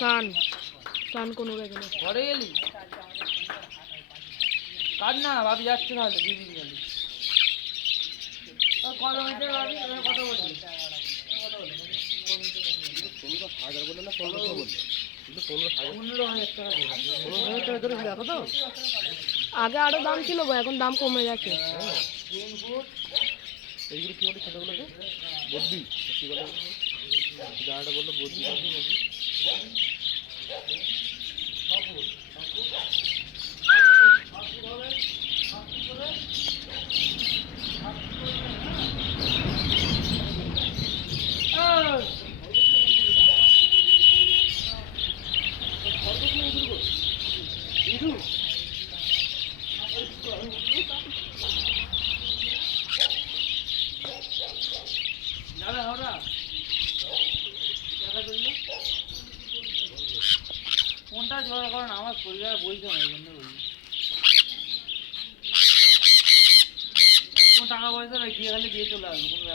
সান সান কোনো গেছে ঘরে গেলি কাজ না ভাবি যাচ্ছে তাহলে দিদি গেলি কত হয়েছে ভাবি কত বলছি আগে আরো দাম ছিল এখন দাম কমে গেছে এইগুলো কি বলে ছোটগুলোকে বদ্যি কি বলে যাটা বললো বদ্যি কোনটা জোগাড় করেন আমার পরিবার বলছে না এই জন্য বলছি টাকা পয়সা গিয়ে খালি দিয়ে চলে আসবো কোনো